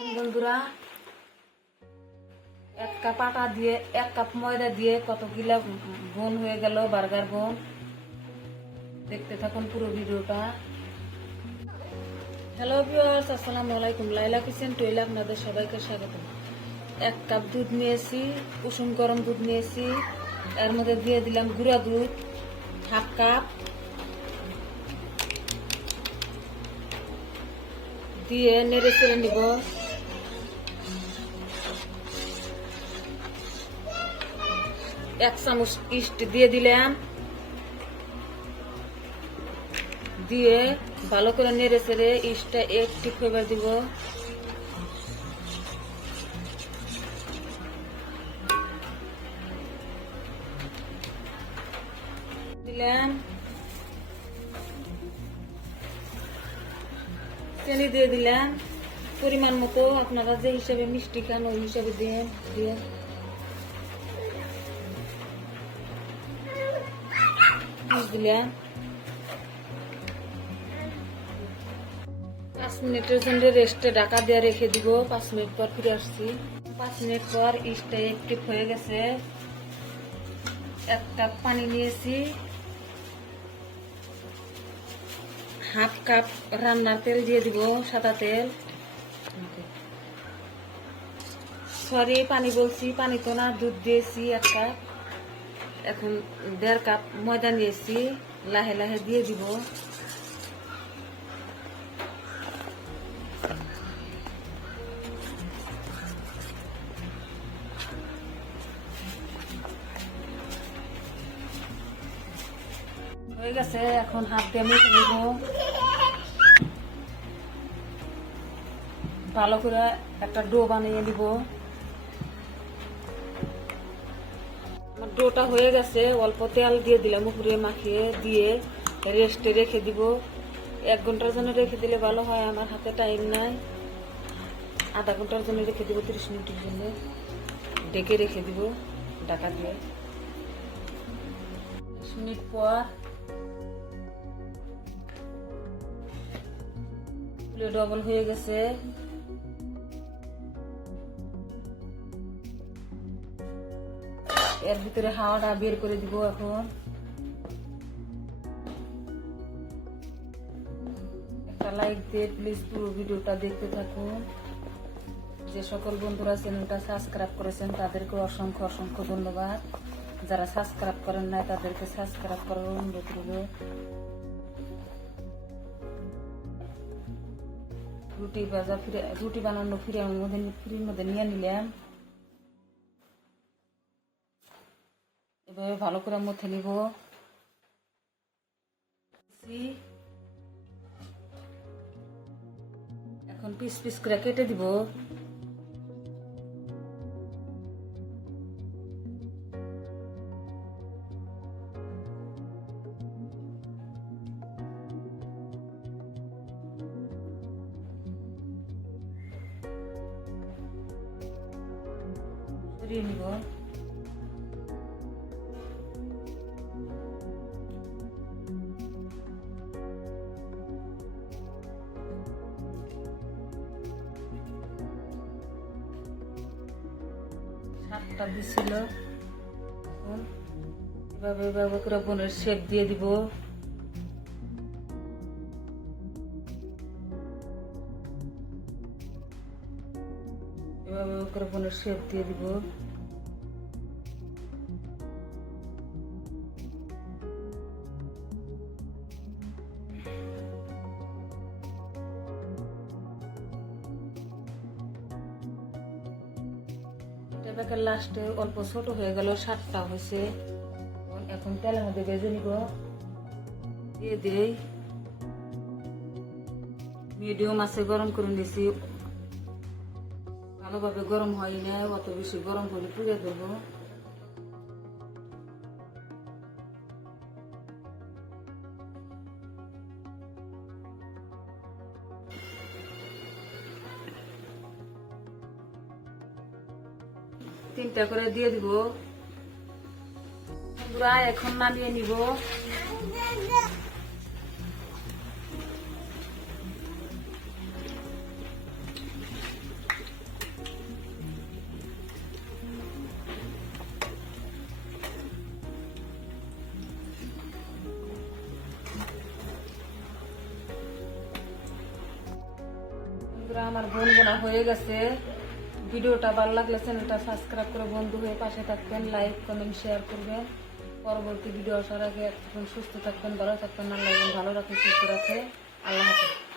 বন্ধুরা, এক কাপ আটা দিয়ে, এক কাপ ময়দা দিয়ে কত গিলা বোন হয়ে গেল বার্গার বোন। দেখতে থাকুন পুরো ভিডিওটা। হ্যালো ভিউয়ার্স, আসসালামু আলাইকুম। লাইলা কিচেন টুইলে আপনাদের সবাইকে স্বাগত এক কাপ দুধ নিয়েছি কুসুম গরম দুধ নিয়েছি। এর মধ্যে দিয়ে দিলাম গুঁড়া দুধ, হাফ কাপ। দিয়ে নেড়ে চেড়ে নিব। এক চামচ ইস্ট দিয়ে দিলাম। দিয়ে ভালো করে নেড়ে চেড়ে ইস্টটা একটি ফেবার দিব। দিলাম। চিনি দিয়ে দিলাম। পরিমাণ মতো আপনারা যে হিসাবে মিষ্টি খান, ওই হিসাবে দিয়ে দিয়ে দিলাম পাঁচ মিনিটের জন্য রেস্টে ঢাকা দিয়ে রেখে দিব। পাঁচ মিনিট পর ফিরে আসছি। পাঁচ মিনিট পর ইস্টটা একটিভ হয়ে গেছে। এক কাপ পানি নিয়েছি। হাফ কাপ রান্নার তেল দিয়ে দিব, সাদা তেল। সরি পানি বলছি, পানি তো না, দুধ দিয়েছি, এক কাপ এখন দেড় কাপ ময়দা নিয়েছি, লাহে লাহে দিয়ে দিব। হয়ে গেছে, এখন হাত দিয়ে মেখে ভালো করে একটা ডো বানিয়ে দিব। ডোটা হয়ে গেছে, অল্প তেল দিয়ে দিলাম উপরে মাখিয়ে দিয়ে রেস্টে রেখে দিব। এক ঘণ্টার জন্য রেখে দিলে ভালো হয়, আমার হাতে টাইম নাই। আধা ঘণ্টার জন্য রেখে দিব, তিরিশ মিনিটের জন্য। ডেকে রেখে দিব ঢাকা দিয়ে। তিরিশ মিনিট পর ডবল হয়ে গেছে। এর ভিতরে হাওয়াটা বের করে দিব এখন। একটা লাইক দিয়ে প্লিজ পুরো ভিডিওটা দেখতে থাকুন। যে সকল বন্ধুরা চ্যানেলটা সাবস্ক্রাইব করেছেন তাদেরকে অসংখ্য অসংখ্য ধন্যবাদ। যারা সাবস্ক্রাইব করেন নাই, তাদেরকে সাবস্ক্রাইব করার অনুরোধ রইল। রুটি ভাজা ফিরে রুটি বানানো ফিরে মধ্যে ফ্রির মধ্যে নিয়ে নিলাম। এভাবে ভালো করে মথে নিব। এখন পিস পিস করে কেটে দিব। সরিয়ে নিব। সাতটা দিছিল। এভাবে এভাবে করে বোনের শেপ দিয়ে দিব। এভাবে করে বোনের শেপ দিয়ে দিব। এটাকে লাস্টে অল্প ছোট হয়ে গেল, সাতটা হয়েছে। এখন তেলের মধ্যে বেজে নিব। দিয়ে দিই। মিডিয়াম আছে, গরম করে দিছি ভালোভাবে গরম হয় না অত বেশি গরম করে পুড়ে দেবো তিনটা করে দিয়ে দিব। এখন নামিয়ে নিব। আমার বোন বোনা হয়ে গেছে। ভিডিওটা ভালো লাগলে চ্যানেলটা সাবস্ক্রাইব করে বন্ধু হয়ে পাশে থাকবেন লাইক কমেন্ট শেয়ার করবেন। পরবর্তী ভিডিও আসার আগে সুস্থ থাকবেন, ভালো থাকবেন, আল্লাহ ভালো রাখেন সুস্থ রাখে। আল্লাহ হাফেজ।